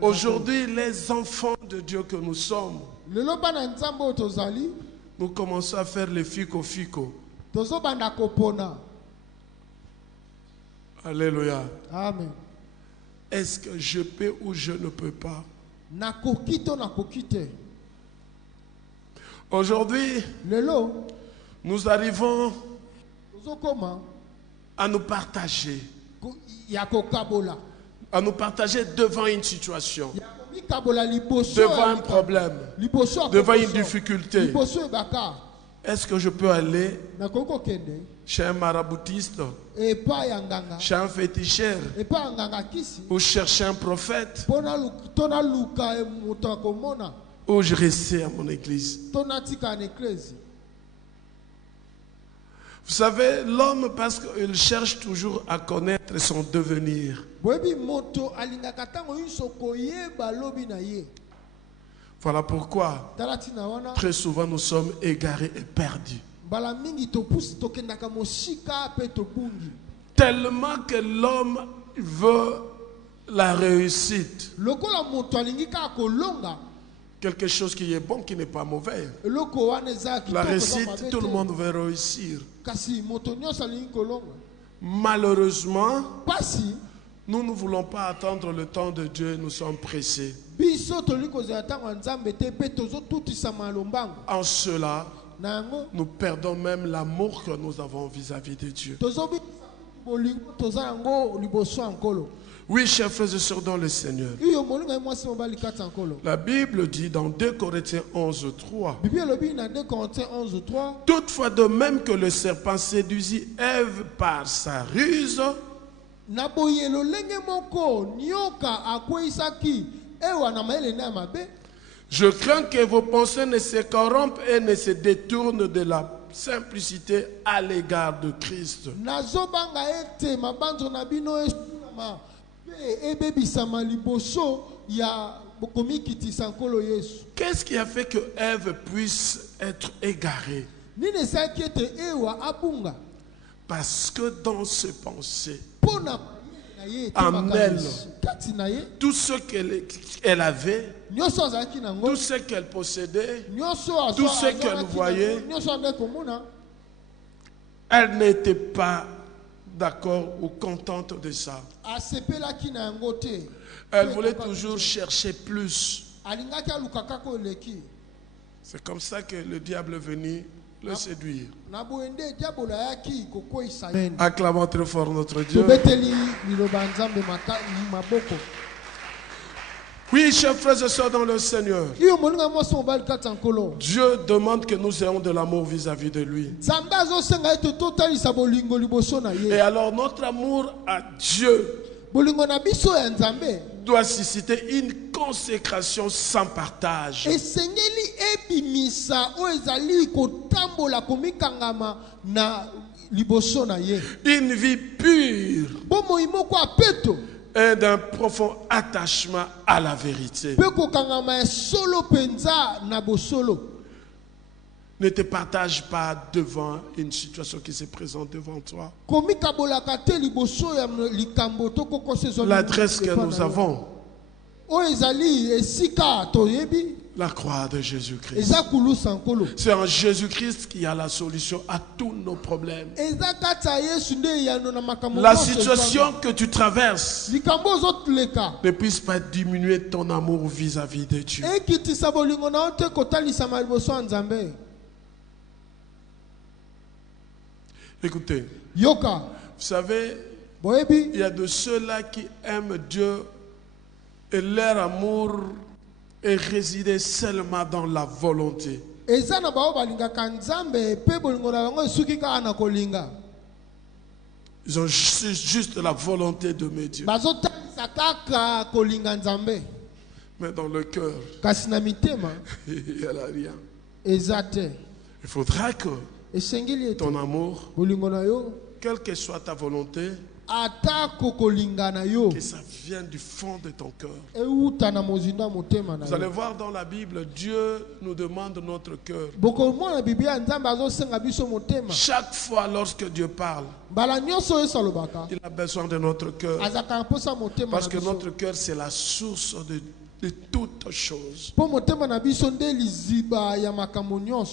Aujourd'hui, les enfants de Dieu que nous sommes, nous commençons à faire les fico-fico. Alléluia. Amen. Est-ce que je peux ou je ne peux pas? Aujourd'hui, nous arrivons à nous partager. À nous partager devant une situation, devant un problème, devant une difficulté. Est-ce que je peux aller chez un maraboutiste, chez un féticheur, ou chercher un prophète, ou je reste à mon église? Vous savez, l'homme, parce qu'il cherche toujours à connaître son devenir. Voilà pourquoi très souvent nous sommes égarés et perdus. Tellement que l'homme veut la réussite. Quelque chose qui est bon, qui n'est pas mauvais. La réussite, tout le monde veut réussir. Malheureusement, nous ne voulons pas attendre le temps de Dieu, nous sommes pressés. En cela, nous perdons même l'amour que nous avons vis-à-vis de Dieu. Oui, chers frères et sœurs dans le Seigneur. La Bible dit dans 2 Corinthiens 11:3. Toutefois, de même que le serpent séduisit Ève par sa ruse, je crains que vos pensées ne se corrompent et ne se détournent de la simplicité à l'égard de Christ. Qu'est-ce qui a fait que Ève puisse être égarée? Parce que dans ses pensées, en elle, tout ce qu'elle avait, tout ce qu'elle possédait, tout ce qu'elle voyait, elle n'était pas d'accord ou contente de ça. Elle voulait toujours chercher plus. C'est comme ça que le diable est venu le séduire. Acclamons très fort notre Dieu. Oui, chers frères et sœurs dans le Seigneur, Dieu demande que nous ayons de l'amour vis-à-vis de lui. Et alors notre amour à Dieu doit susciter une consécration sans partage. Une vie pure et d'un profond attachement à la vérité. Ne te partage pas devant une situation qui se présente devant toi. L'adresse que nous avons, la croix de Jésus-Christ. C'est en Jésus-Christ qu'il y a la solution à tous nos problèmes. La situation que tu traverses ne puisse pas diminuer ton amour vis-à-vis de Dieu. Écoutez, vous savez, il y a de ceux-là qui aiment Dieu et leur amour est résidé seulement dans la volonté. Ils ont juste la volonté d'aimer Dieu. Mais dans le cœur, il n'y a rien. Il faudra que ton amour, quelle que soit ta volonté, que ça vient du fond de ton cœur. Vous allez voir dans la Bible, Dieu nous demande notre cœur. Chaque fois lorsque Dieu parle, il a besoin de notre cœur. Parce que notre cœur, c'est la source de toutes choses.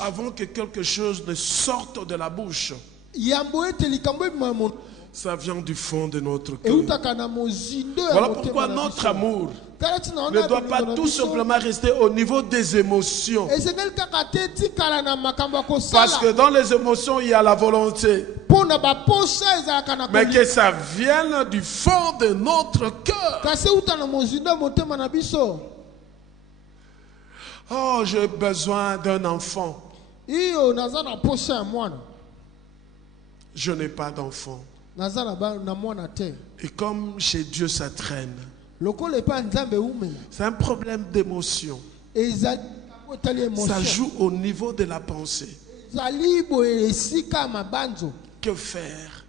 Avant que quelque chose ne sorte de la bouche, ça vient du fond de notre cœur. Voilà pourquoi notre amour ne doit pas tout simplement rester au niveau des émotions. Parce que dans les émotions, il y a la volonté. Mais que ça vienne du fond de notre cœur. Oh, j'ai besoin d'un enfant. Je n'ai pas d'enfant. Et comme chez Dieu ça traîne, c'est un problème d'émotion. Ça joue au niveau de la pensée. Que faire?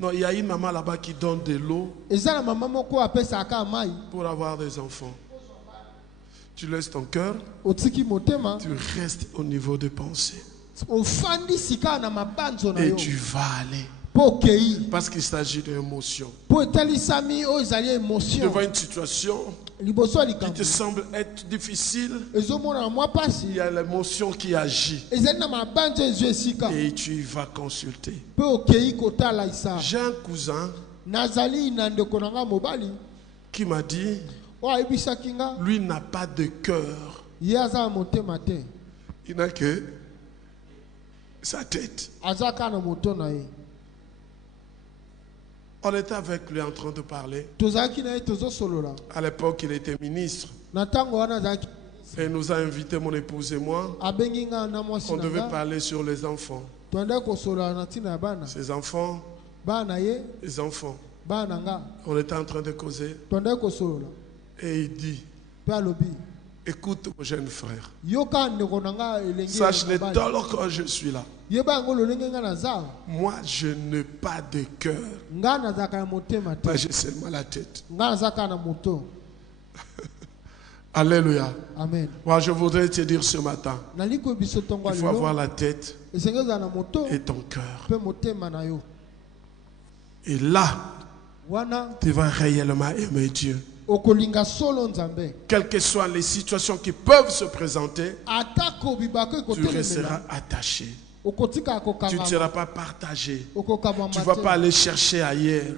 Non, il y a une maman là-bas qui donne de l'eau pour avoir des enfants. Tu laisses ton cœur, tu restes au niveau des pensées. Et tu vas aller. Parce qu'il s'agit d'émotions. Devant une situation qui te semble être difficile, il y a l'émotion qui agit. Et tu vas consulter. J'ai un cousin qui m'a dit, lui n'a pas de cœur. Il n'a que sa tête. On était avec lui en train de parler. À l'époque, il était ministre. Et il nous a invités, mon épouse et moi. On devait parler sur les enfants. Ses enfants. Les enfants. On était en train de causer. Et il dit, écoute mon jeune frère, sache les torts quand je suis là. Moi je n'ai pas de cœur. Mais j'ai seulement la tête. Alléluia. Amen. Moi je voudrais te dire ce matin, il faut avoir la tête et ton cœur. Et là, tu vas réellement aimer Dieu. Quelles que soient les situations qui peuvent se présenter, tu resteras attaché. Tu ne seras pas partagé. Tu ne vas pas aller chercher ailleurs.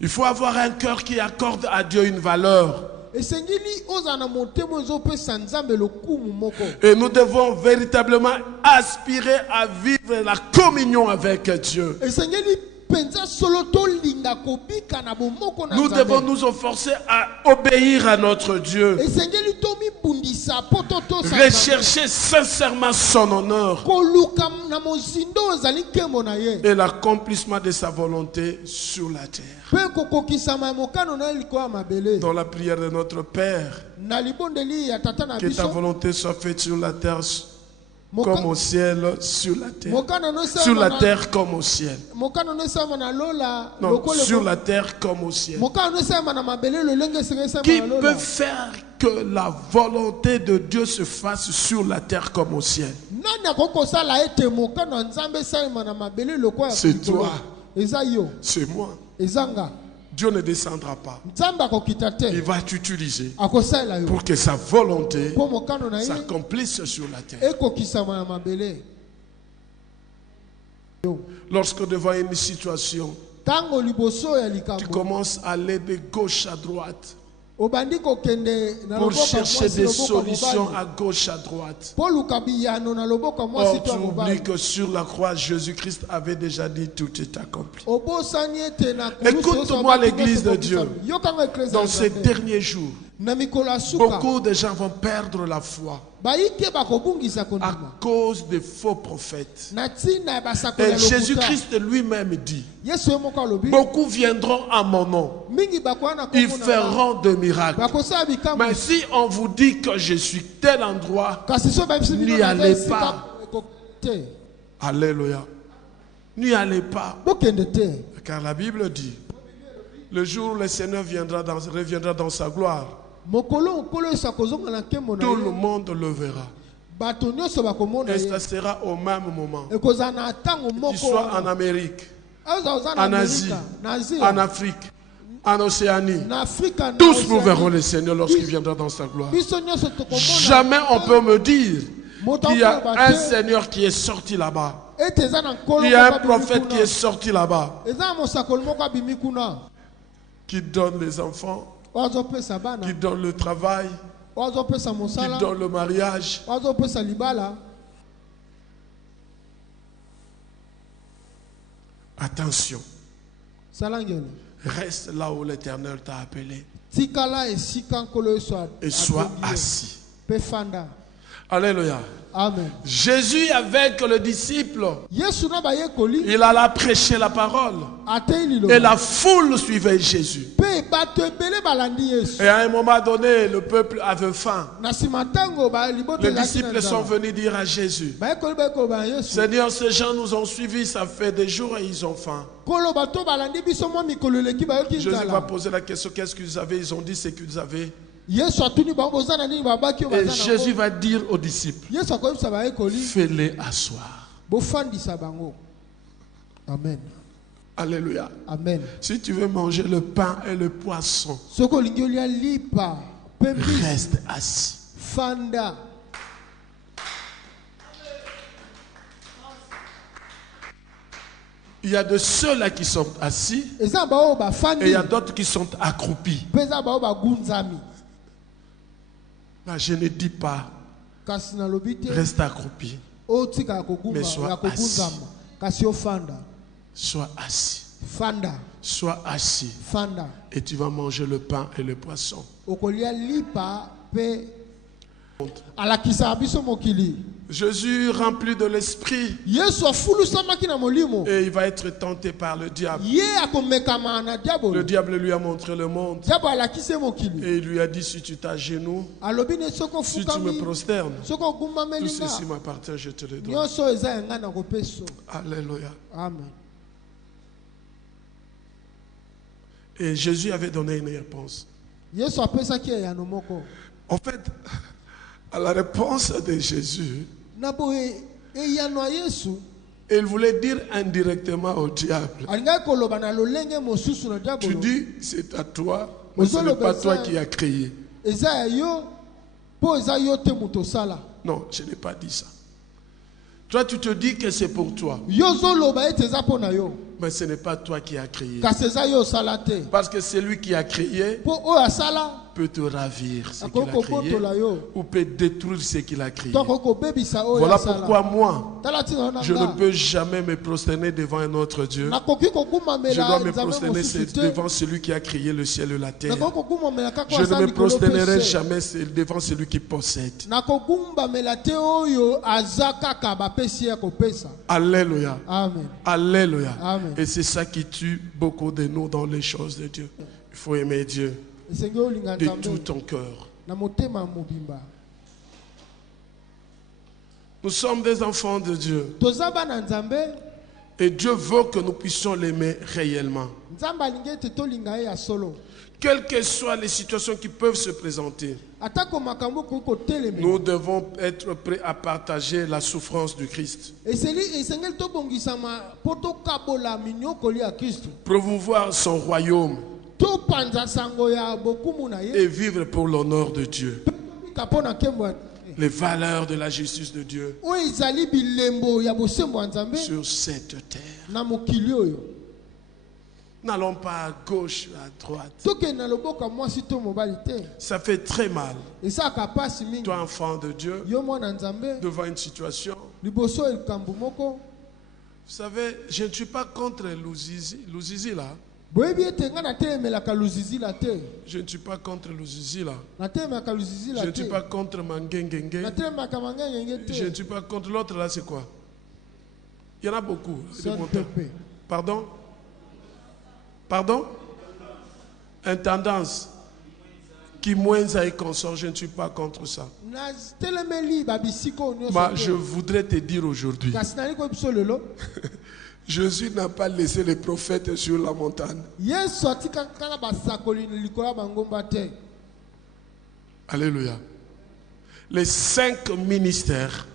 Il faut avoir un cœur qui accorde à Dieu une valeur. Et nous devons véritablement aspirer à vivre la communion avec Dieu. Nous devons nous efforcer à obéir à notre Dieu. Rechercher sincèrement son honneur et l'accomplissement de sa volonté sur la terre. Dans la prière de notre Père, que ta volonté soit faite sur la terre comme au ciel, sur la terre. Sur la terre comme au ciel. Non, sur la terre comme au ciel. Qui peut faire que la volonté de Dieu se fasse sur la terre comme au ciel? C'est toi. C'est moi. Dieu ne descendra pas. Il va t'utiliser pour que sa volonté s'accomplisse sur la terre. Lorsque devant une situation, tu commences à aller de gauche à droite pour chercher des solutions à gauche à droite. Or, tu oublies que sur la croix, Jésus-Christ avait déjà dit tout est accompli. Écoute-moi, l'Église de Dieu, dans ces derniers jours, Beaucoup de gens vont perdre la foi à cause des faux prophètes. Et Jésus-Christ lui-même dit, beaucoup viendront à mon nom, ils feront des miracles. Mais si on vous dit que je suis tel endroit, n'y allez pas. Alléluia. N'y allez pas. Car la Bible dit, le jour où le Seigneur reviendra dans sa gloire, tout le monde le verra. Et ça sera au même moment. Qu'il soit en Amérique, en Asie, en Afrique, en Océanie, tous nous verront le Seigneur lorsqu'il viendra dans sa gloire. Jamais on peut me dire qu'il y a un Seigneur qui est sorti là-bas. Il y a un prophète qui est sorti là-bas, qui donne les enfants, qui donne le travail, qui donne le mariage. Attention. Reste là où l'Éternel t'a appelé. Et sois assis. Alléluia. Amen. Jésus avec le disciple, il alla prêcher la parole. Et la foule suivait Jésus. Et à un moment donné, le peuple avait faim. Les disciples sont venus dire à Jésus, Seigneur, ces gens nous ont suivis, ça fait des jours et ils ont faim. Jésus va poser la question, qu'est-ce qu'ils avaient? Ils ont dit ce qu'ils avaient. Et Jésus va dire aux disciples, fais-les asseoir. Amen. Alléluia. Amen. Si tu veux manger le pain et le poisson, reste assis. Fanda. Il y a de ceux-là qui sont assis et il y a d'autres qui sont accroupis. Je ne dis pas reste accroupi, mais sois assis. Sois assis. Sois assis. Et tu vas manger le pain et le poisson. Jésus rempli de l'esprit, et il va être tenté par le diable. Le diable lui a montré le monde et il lui a dit, si tu t'agenouilles, si tu me prosternes, tout ceci m'appartient, je te le donne. Alléluia. Amen. Et Jésus avait donné une réponse. En fait, à la réponse de Jésus, il voulait dire indirectement au diable, tu dis c'est à toi, mais ce n'est pas toi qui as créé. Non, je n'ai pas dit ça. Toi, tu te dis que c'est pour toi. Mais ce n'est pas toi qui as créé. Parce que c'est lui qui a créé peut te ravir ce qu'il a créé ou peut détruire ce qu'il a créé. Voilà pourquoi moi, je ne peux jamais me prosterner devant un autre Dieu. Je dois me prosterner devant celui qui a créé le ciel et la terre. Je ne me prosternerai jamais devant celui qui possède. Alléluia. Amen. Alléluia. Amen. Et c'est ça qui tue beaucoup de nous dans les choses de Dieu. Il faut aimer Dieu de tout ton cœur. Nous sommes des enfants de Dieu. Et Dieu veut que nous puissions l'aimer réellement. Quelles que soient les situations qui peuvent se présenter, nous devons être prêts à partager la souffrance du Christ. Promouvoir son royaume et vivre pour l'honneur de Dieu. Les valeurs de la justice de Dieu sur cette terre. N'allons pas à gauche, à droite. Ça fait très mal. Toi, enfant de Dieu, devant une situation. Vous savez, je ne suis pas contre Louzizi là. Je ne suis pas contre le zizi là. Je ne suis pas contre Mangengenge. Je ne suis pas contre l'autre là, c'est quoi? Il y en a beaucoup. Pardon? Pardon? Intendance. Qui moins et consort, je ne suis pas contre ça. Bah, je voudrais te dire aujourd'hui. Jésus n'a pas laissé les prophètes sur la montagne. Alléluia. Les 5 ministères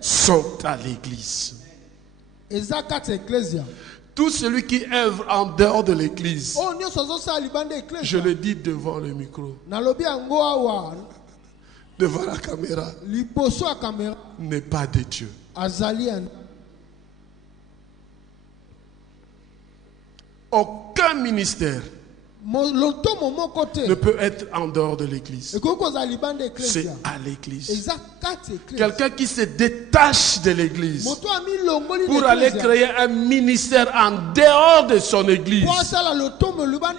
sont à l'église. Tout celui qui œuvre en dehors de l'église, je le dis devant le micro, devant la caméra, n'est pas de Dieu. Aucun ministère ne peut être en dehors de l'église. C'est à l'église. Quelqu'un qui se détache de l'église pour aller créer un ministère en dehors de son église,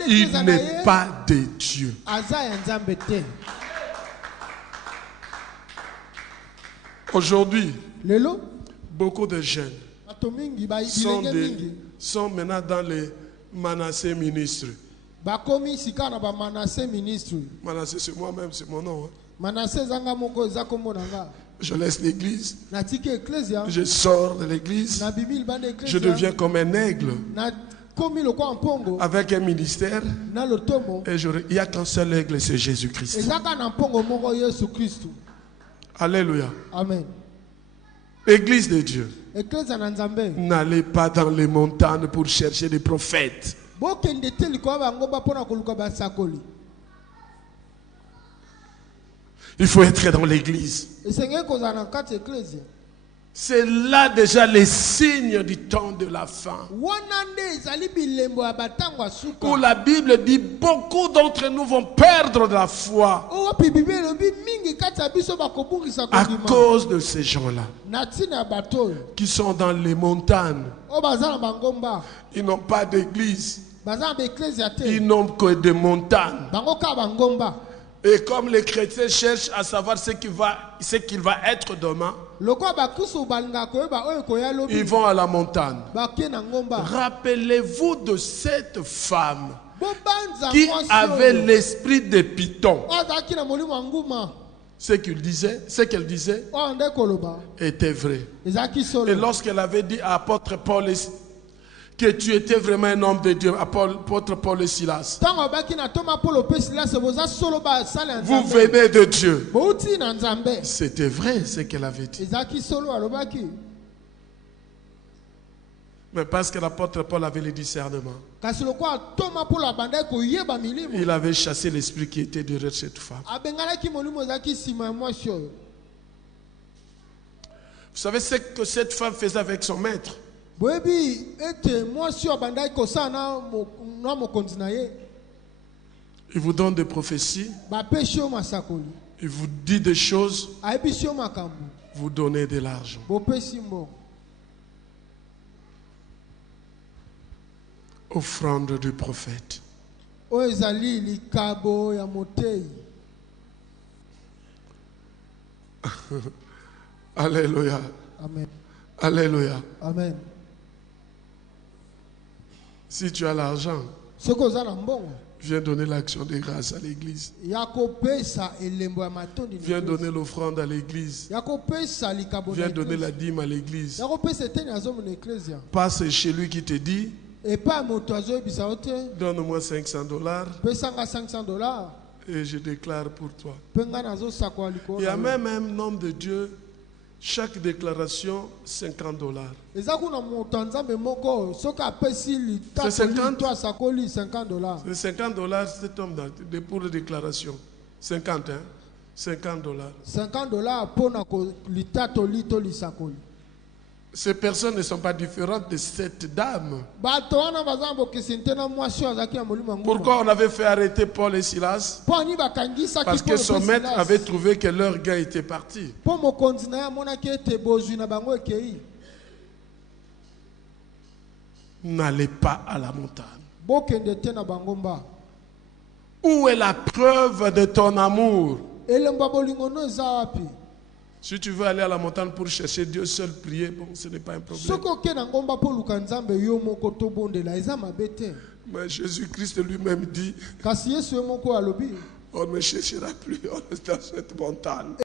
il n'est pas de Dieu. Aujourd'hui, beaucoup de jeunes sont maintenant dans les Manassé ministres. Manassé, c'est moi-même, c'est mon nom. Je laisse l'église. Je sors de l'église. Je deviens comme un aigle. Avec un ministère. Et il n'y a qu'un seul aigle, c'est Jésus-Christ. Alléluia. Amen. Église de Dieu. N'allez pas dans les montagnes pour chercher des prophètes. Il faut être dans l'église. C'est là déjà les signes du temps de la fin. Où la Bible dit beaucoup d'entre nous vont perdre la foi à cause de ces gens-là qui sont dans les montagnes. Ils n'ont pas d'église. Ils n'ont que des montagnes. Et comme les chrétiens cherchent à savoir ce qu'il va être demain, ils vont à la montagne. Rappelez-vous de cette femme qui avait l'esprit de Python. Ce qu'elle disait était vrai. Et lorsqu'elle avait dit à l'apôtre Paul que tu étais vraiment un homme de Dieu, apôtre Paul et Silas, vous venez de Dieu. C'était vrai ce qu'elle avait dit. Mais parce que l'apôtre Paul avait le discernement, il avait chassé l'esprit qui était derrière cette femme. Vous savez ce que cette femme faisait avec son maître? Il vous donne des prophéties, il vous dit des choses, vous donnez de l'argent. Offrande du prophète. Alléluia. Amen. Alléluia. Amen. Si tu as l'argent, viens donner l'action de grâce à l'église. Viens donner l'offrande à l'église. Viens donner la dîme à l'église. Passe chez lui qui te dit, donne-moi $500 et je déclare pour toi. Il y a même un homme de Dieu, chaque déclaration $50. C'est 50$. C'est $50 cet homme pour la déclaration. 50, hein? $50. Ces personnes ne sont pas différentes de cette dame. Pourquoi on avait fait arrêter Paul et Silas? Parce que son maître avait trouvé que leur gain était parti. n'allez pas à la montagne. Où est la preuve de ton amour? Si tu veux aller à la montagne pour chercher Dieu seul, prier, bon, ce n'est pas un problème. Mais Jésus-Christ lui-même dit, on ne me cherchera plus, on est dans cette montagne.